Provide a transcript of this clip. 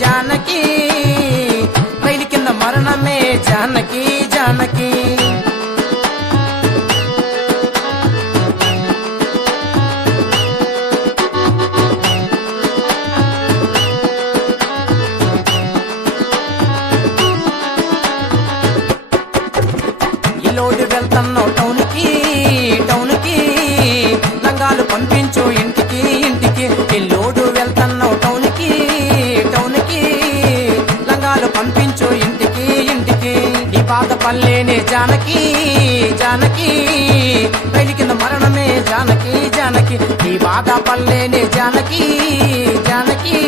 జానకి రైలు కింద మరణమే జానకి జానకి లోడు వెళ్తున్నావు టౌన్కి టౌన్కి లంగాలు పంపించు ఇంటికి ఇంటికి లోడు వెళ్తున్నావు టౌన్కి టౌన్కి లంగాలు పంపించు ఇంటికి ఇంటికి ఈ బాధ పల్లెనే జానకి జానకి రైలు కింద మరణమే జానకి జానకి ఈ బాధ పల్లెనే జానకి జానకి